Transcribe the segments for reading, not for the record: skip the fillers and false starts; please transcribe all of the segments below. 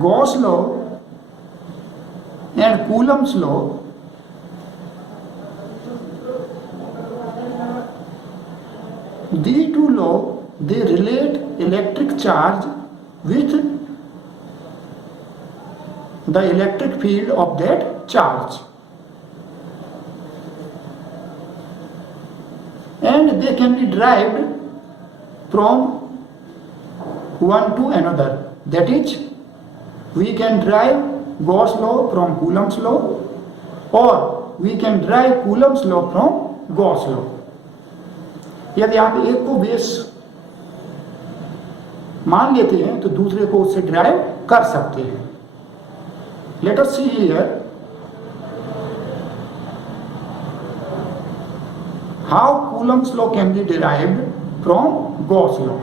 Gauss law and Coulomb's law these two laws they relate electric charge with the electric field of that charge, and they can be derived from one to another. That is, we can derive Gauss law from Coulomb's law, or we can derive Coulomb's law from Gauss law. यदि आप एक को base मान लेते हैं तो दूसरे को उससे ड्राइव कर सकते हैं. Let us see here how Coulomb's law can be derived from Gauss law.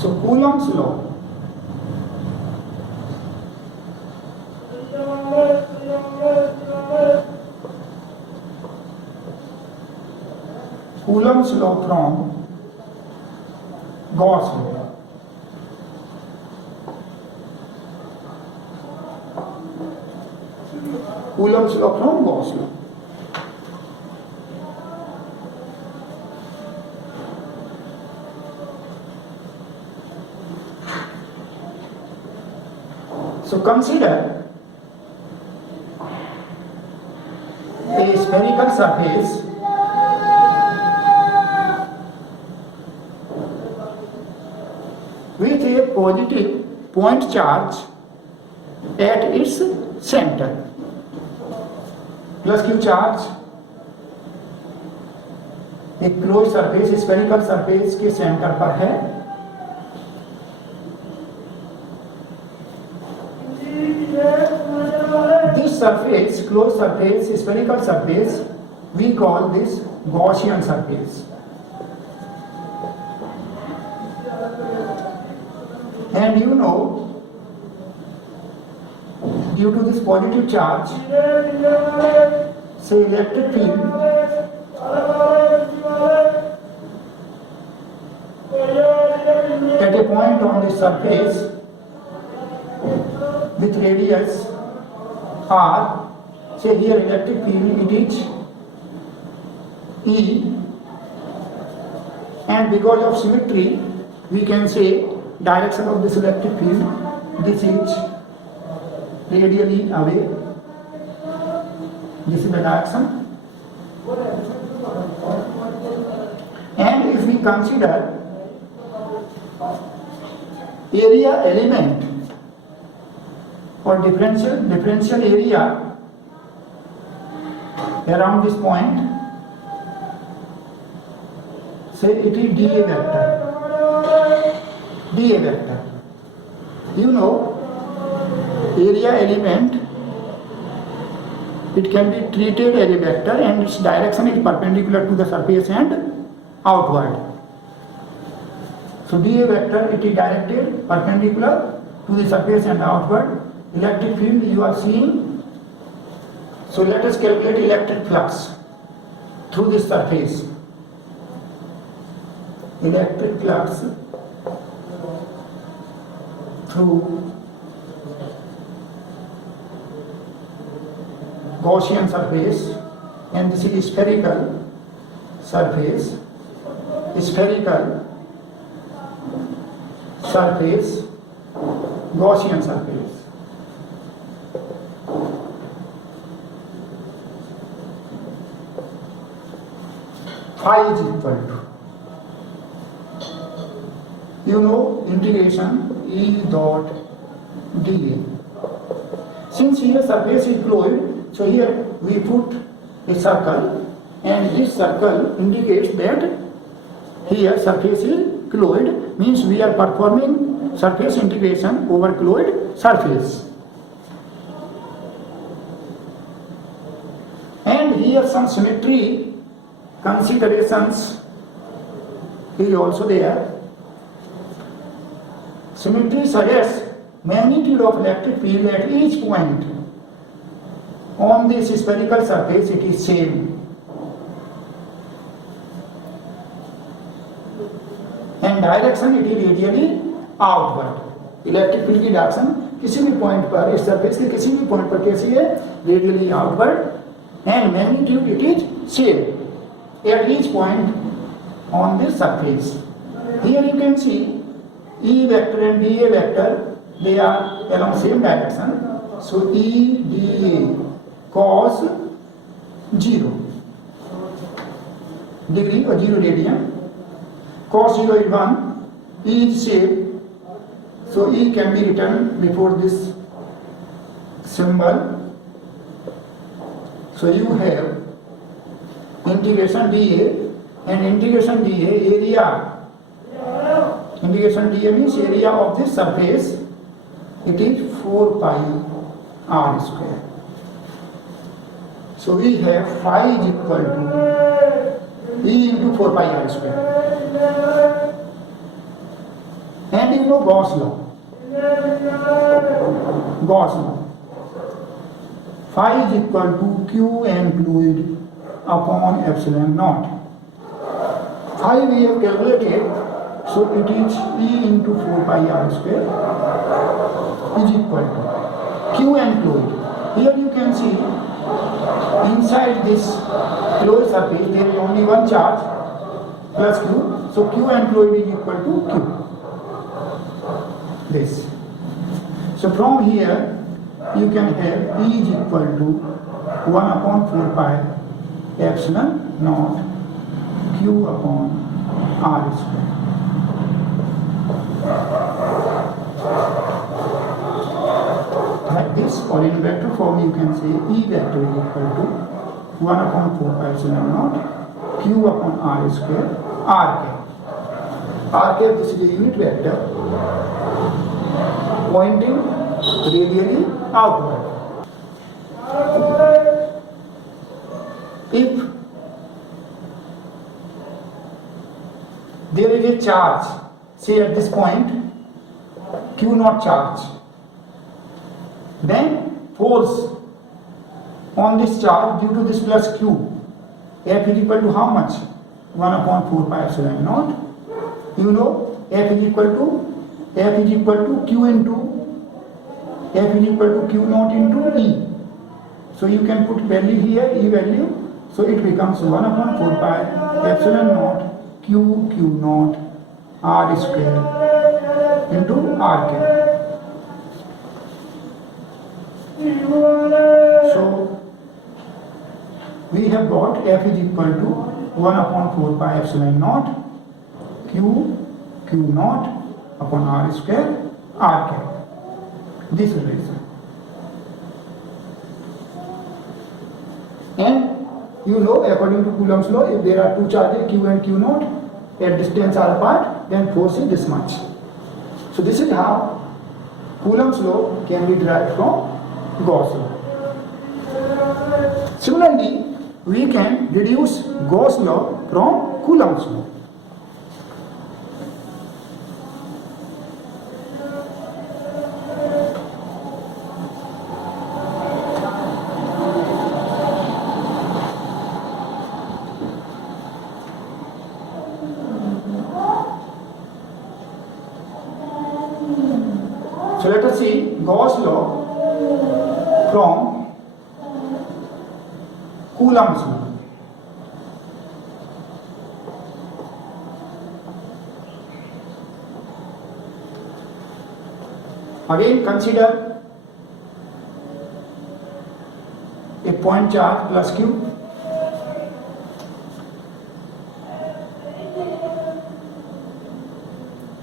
So Coulomb's law from Gauss law. Coulomb's law from Gauss law. So consider a spherical surface with a positive point charge at its center. Plus Q charge एक close surface spherical surface के centre पर है. This surface, closed surface, spherical surface, we call this Gaussian surface. And you know, due to this positive charge, say electric field at a point on the surface with radius r, say here electric field it is E, and because of symmetry we can say direction of this electric field, this is radially away, this is the direction. And if we consider area element or differential area around this point, say it is dA vector. You know, area element, it can be treated as a vector and its direction is perpendicular to the surface and outward. So dA vector, it is directed perpendicular to the surface and outward. Electric field you are seeing. So let us calculate electric flux through this surface. Electric flux through Gaussian surface, and this is spherical surface, Gaussian surface. Phi is equal to, you know, integration E dot dA. Since here surface is fluid, so here we put a circle, and this circle indicates that here surface is fluid, means we are performing surface integration over fluid surface. And here some symmetry considerations is also there. Symmetry suggests magnitude of electric field at each point on this spherical surface, it is same. And and direction it is radially outward. Electric field की direction किसी भी point पर, इस surface के किसी भी point पर कैसी है, radially outward and magnitude it is same at each point on this surface. Here you can see E vector and dA vector, they are along same direction, so E dA cos 0 degree or 0 radian, cos 0 is 1, E is shape, so E can be written before this symbol. So you have integration dA and integration dA area. Integration dA means area of this surface, it is 4 pi r square. So we have phi is equal to E into 4 pi r square. And you know Gauss law. Gauss law. Phi is equal to Q n fluid upon epsilon naught. Phi we have calculated. So it is E into 4 pi r square is equal to Q and fluid. Here you can see inside this closed surface there is only one charge plus Q. So Q and fluid is equal to Q. This. So from here you can have E is equal to 1 upon 4 pi epsilon naught Q upon r square. Like this, or in vector form you can say E vector is equal to 1 upon 4 pi epsilon naught Q upon r square r cap. R cap, this is a unit vector pointing radially outward. If there is a charge, say at this point Q naught charge, then force on this charge due to this plus Q, F is equal to how much? 1 upon 4 pi epsilon naught. You know F is equal to Q into F is equal to Q naught into E. So you can put value here, E value, so it becomes 1 upon 4 pi epsilon naught Q naught r square into r cap. So we have got F is equal to 1 upon 4 pi epsilon naught Q naught upon r square r cap. This relation. And you know, according to Coulomb's law, if there are two charges Q and Q naught at distance r apart, then force is this much. So this is how Coulomb's law can be derived from Gauss law. Similarly, we can deduce Gauss law from Coulomb's law. So let us see Gauss law from Coulomb's law. Again consider a point charge plus Q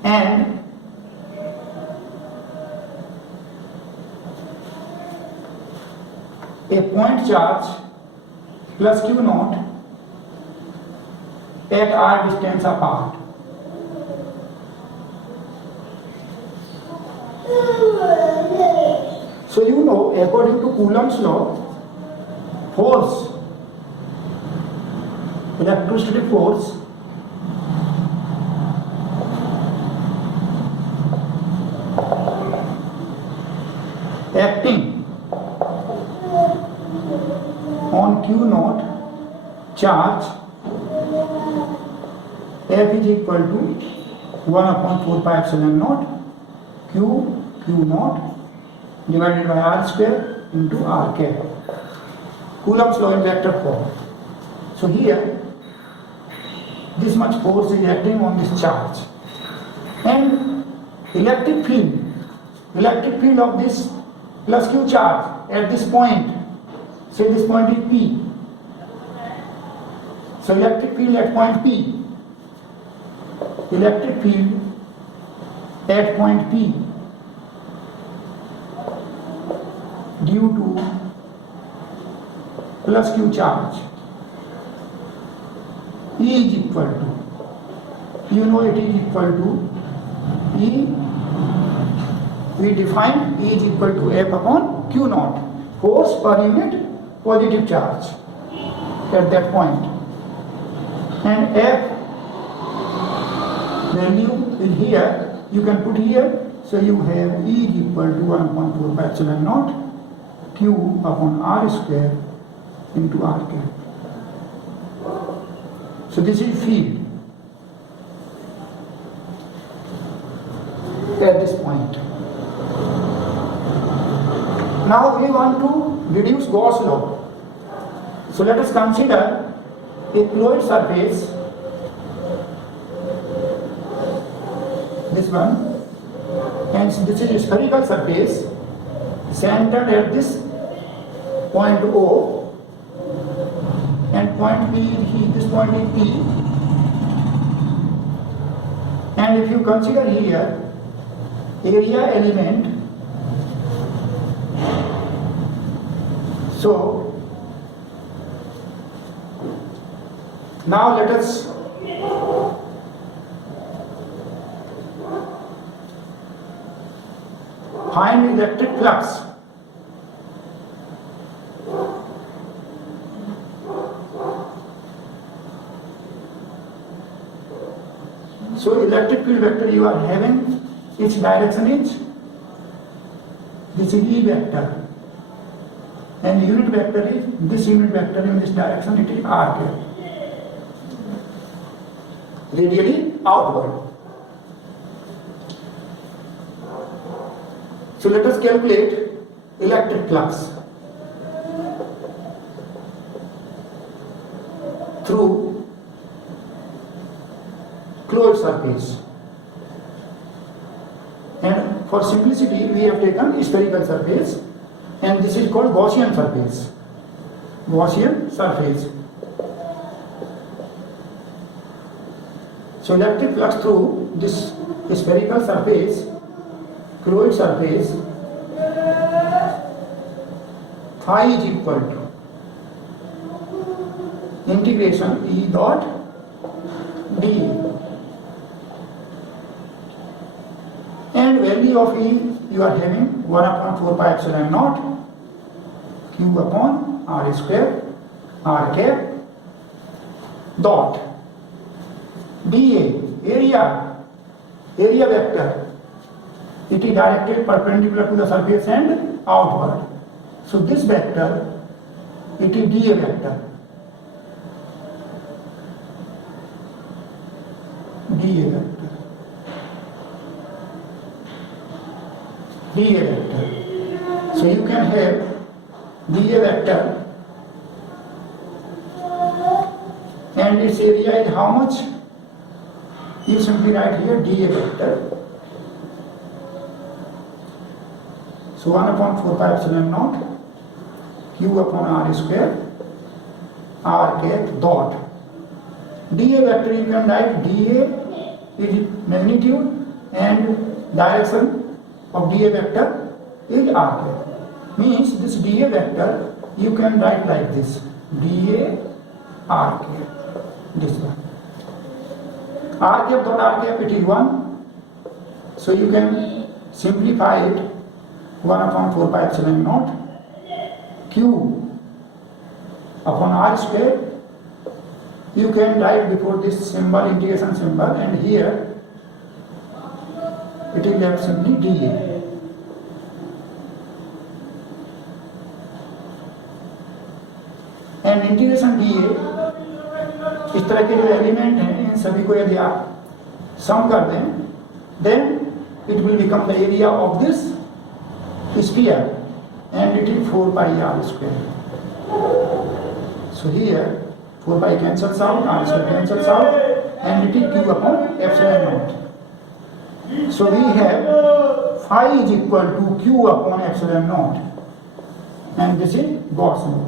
and a point charge plus Q naught at r distance apart. So you know, according to Coulomb's law, force, electrostatic force, acting on Q naught charge F is equal to 1 upon 4 pi epsilon naught q naught divided by r square into r cap. Coulomb's law in vector form. So here this much force is acting on this charge, and electric field of this plus q charge at this point, say this point is P. So electric field at point P, electric field at point P due to plus q charge, E is equal to, you know it is equal to E, we define E is equal to F upon Q naught, force per unit positive charge at that point. And F value is here, you can put here, so you have E is equal to 1 upon 4 pi epsilon naught Q upon R square into R cap. So this is field at this point. Now we want to deduce Gauss law. So let us consider a fluid surface, this one, and this is a spherical surface centered at this point O, and point P, this point is P, and if you consider here area element, so now let us find electric flux. So electric field vector you are having, its direction is, this is E vector, and unit vector is, this unit vector in this direction, it is R cap, radially outward. So let us calculate electric flux through closed surface, and for simplicity we have taken spherical surface, and this is called Gaussian surface. So electric flux through this spherical surface, fluid surface, phi is equal to integration E dot dA, and value of E you are having 1 upon 4 pi epsilon naught Q upon R square R cap dot dA, area vector, it is directed perpendicular to the surface and outward. So this vector, it is dA vector. So you can have dA vector, and its area is how much? You simply write here dA vector. So 1 upon 4 pi epsilon naught Q upon R square R cap dot dA vector, you can write dA is magnitude and direction of dA vector is R cap. Means this dA vector you can write like this, dA R cap, this one. R cap dot R cap, it is 1. So you can simplify it, 1 upon 4 pi epsilon naught Q upon R square. You can write before this symbol, integration symbol, and here it is left simply dA. And integration dA, इस तरह के जो element हैं इन सभी को यदि आप sum कर दें, then it will become the area of this sphere and it is 4 pi r square. So here 4 pi cancels out, r square cancels out, and it is q upon epsilon naught. So we have phi is equal to q upon epsilon naught, and this is Gauss law.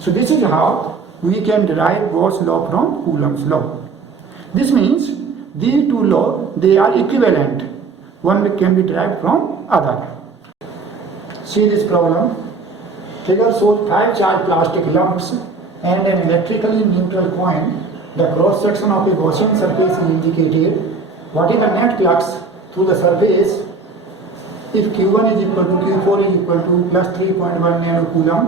So this is how we can derive Gauss law from Coulomb's law. This means these two laws, they are equivalent. One can be derived from other. See this problem. Figure shows 5 charged plastic lumps and an electrically neutral coin. The cross section of a Gaussian surface is indicated. What is the net flux through the surface if Q1 is equal to Q4 is equal to plus 3.1 nanocoulomb,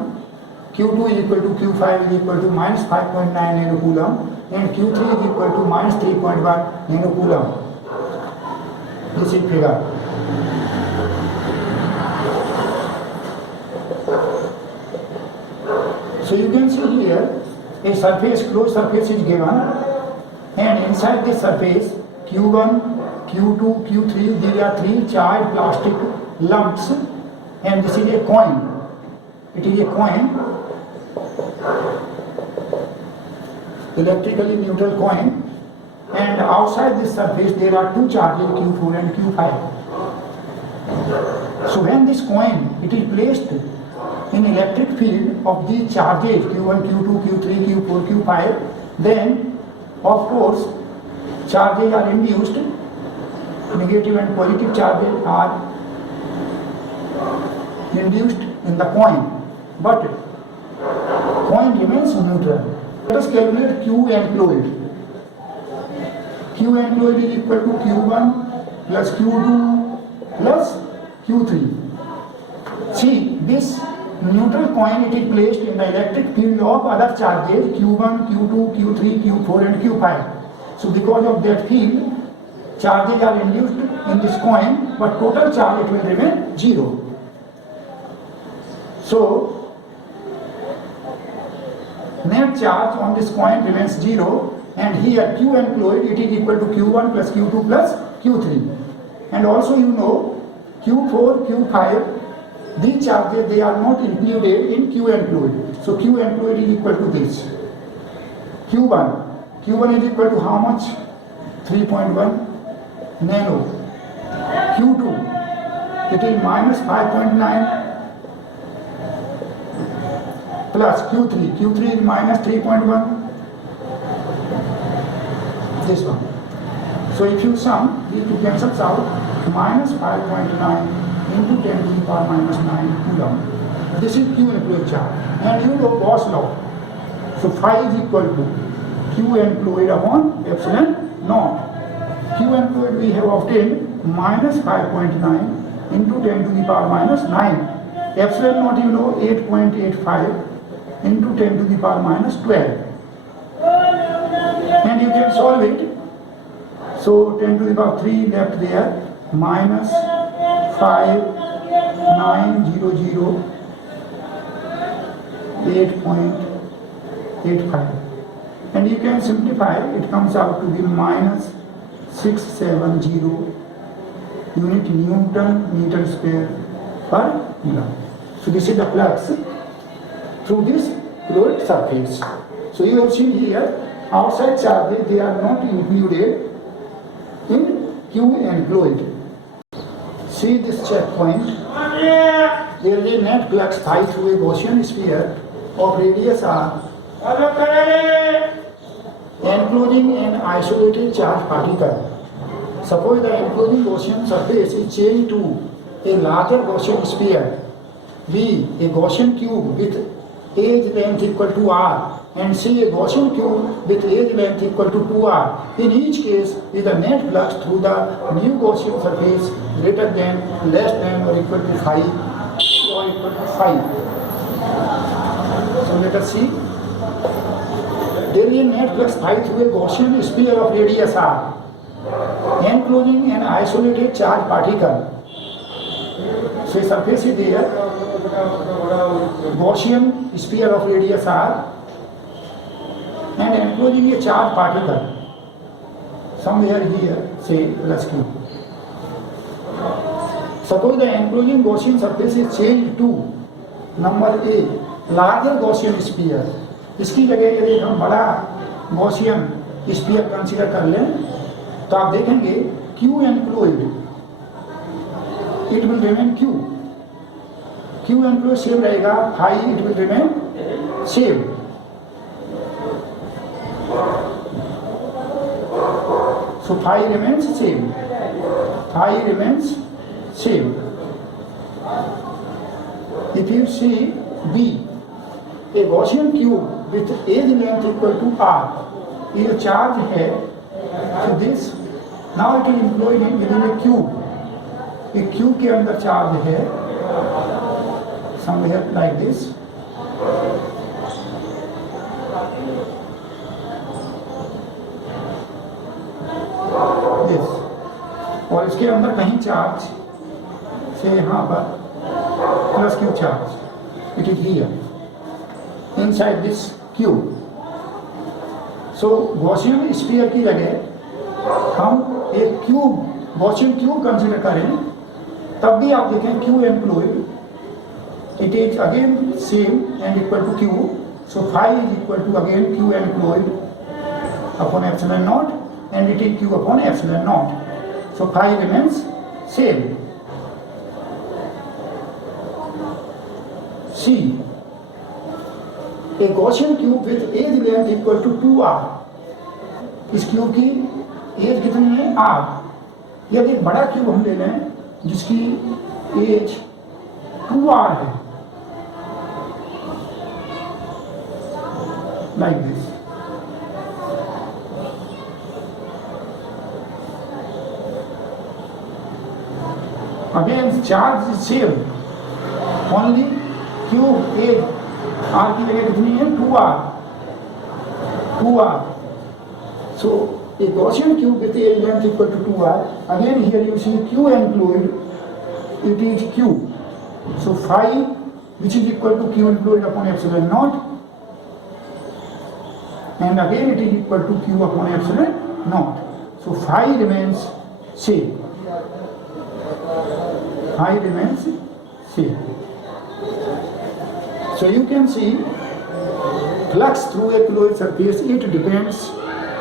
Q2 is equal to Q5 is equal to minus 5.9 nanocoulomb, and Q3 is equal to minus 3.1 nanocoulomb. This is figure. So you can see here a surface, closed surface is given, and inside this surface Q1, Q2, Q3, these are 3 charged plastic lumps, and this is a coin. It is a coin, electrically neutral coin, and outside this surface there are 2 charges Q4 and Q5. So when this coin, it is placed in electric field of these charges Q1, Q2, Q3, Q4, Q5, then of course charges are induced, negative and positive charges are induced in the coin, but coin remains neutral. Let us calculate Q enclosed. Q enclosed is equal to Q1 plus Q2 plus Q3. See, this neutral coin, it is placed in the electric field of other charges Q1, Q2, Q3, Q4 and Q5. So because of that field, charges are induced in this coin, but total charge it will remain 0. So net charge on this coin remains 0, and here Q enclosed, it is equal to Q1 plus Q2 plus Q3. And also you know Q4, Q5, these charges, they are not included in Q enclosed. So Q enclosed is equal to this. Q1 is equal to how much? 3.1 nano. Q2, it is minus 5.9 plus Q3 is minus 3.1, this one. So if you sum, these two cancels out, minus 5.9 into 10 to the power minus 9 coulomb. This is Q enclosed charge. And you know Gauss law. So phi is equal to Q enclosed upon epsilon naught. Q enclosed we have obtained minus 5.9 into 10 to the power minus 9. Epsilon naught you know 8.85 into 10 to the power minus 12. And you can solve it. So 10 to the power 3 left there, minus 5900 8.85. And you can simplify, it comes out to be minus 670 unit Newton meter square per coulomb. So this is the flux through this fluid surface. So you have seen here, outside charges, they are not included in Q enclosed. See this checkpoint. There is a net flux phi through a Gaussian sphere of radius r, enclosing an isolated charged particle. Suppose the enclosing Gaussian surface is changed to a larger Gaussian sphere, B, a Gaussian cube with edge length equal to r, and C, a Gaussian cube with edge length equal to 2r. In each case, is the net flux through the new Gaussian surface greater than, less than, or equal to phi, or equal to phi. So let us see. There is a net flux phi through a Gaussian sphere of radius r, enclosing an isolated charged particle. So a surface is there, Gaussian sphere of radius r, and enclosing a charged particle somewhere here, say plus Q. Suppose the enclosing Gaussian surface is changed to number A, larger Gaussian sphere. इसकी जगह यदि हम बड़ा Gaussian sphere consider कर लें तो आप देखेंगे Q enclosed, it will remain Q. Q enclosed same रहेगा, phi it will remain same. So phi remains same. Phi remains same. If you see B, a Gaussian cube with edge length equal to R, ये charge है, so this now it is employed within a cube. एक cube के अंदर charge है, somewhere like this. This. और इसके अंदर कहीं चार्ज से यहाँ पर plus Q charge, it is here inside this cube. So Gaussian sphere की जगह हम एक क्यूब गॉसियन क्यूब कंसीडर करें, तब भी आप देखें Q employed it is again same and equal to q, so phi is equal to again q employed upon epsilon naught, and it is q upon epsilon naught, so phi remains same. C, a Gaussian cube with edge length equal to 2r. इस cube की as कितनी है? r. यदि एक बड़ा cube हम ले लें जिसकी एज 2r है, like this. Again charge is same, only cube edge r की जगह कितनी है? 2r. So a Gaussian cube with edge length equal to 2r. Again here you see q enclosed, it is q. So phi which is equal to q enclosed upon epsilon naught, and again it is equal to q upon epsilon naught. So phi remains same. Phi remains same. So you can see flux through a closed surface, it depends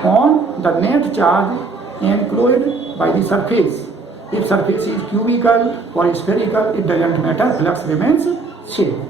on the net charge enclosed by the surface. If surface is cubical or spherical, it doesn't matter, flux remains same.